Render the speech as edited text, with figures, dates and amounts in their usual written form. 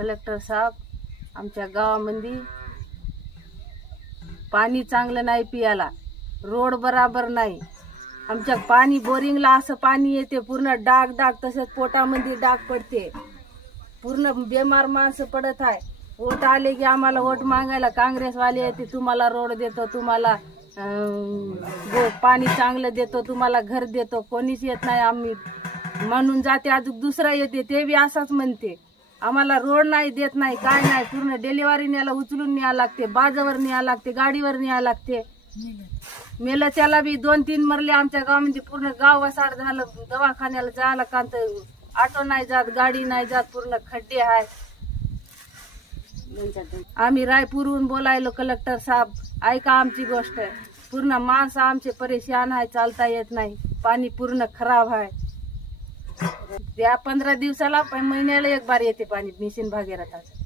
Collector साहेब, आमच्या गावामध्ये पाणी चांगलं नाही पियाला, रोड बराबर नाही. आमच्या पाणी बोरिंगला असं पाणी येते, पूर्ण डाग डाग, तसेच पोटामध्ये डाग पडते, पूर्ण बेमार माणसं पडत आहे. वोट आले की आम्हाला वोट मागायला काँग्रेसवाले येते, तुम्हाला रोड देतो, तुम्हाला पाणी चांगलं देतो, तुम्हाला घर देतो. कोणीच येत नाही. आम्ही म्हणून जाते, अजून दुसरा येते ते बी असाच म्हणते, आम्हाला रोड नाही देत नाही, काय नाही. पूर्ण डिलिव्हरी न्यायला उचलून न्यायला लागते, बाजावर न्यायला लागते, गाडीवर न्यायला लागते. मेलं त्याला बी 2-3 मरले आमच्या गावामध्ये. पूर्ण गाव वसाड झालं. दवाखान्याला जायला का ऑटो नाही जात, गाडी नाही जात, पूर्ण खड्डे आहे. आम्ही रायपूरहून बोलायलो, कलेक्टर साहेब ऐका आमची गोष्ट. पूर्ण माणसं आमचे परेशान आहे, चालता येत नाही, पाणी पूर्ण खराब आहे. त्या 15 दिवसाला महिन्याला एक बार येते पाणी मिशन भागीरथाचं.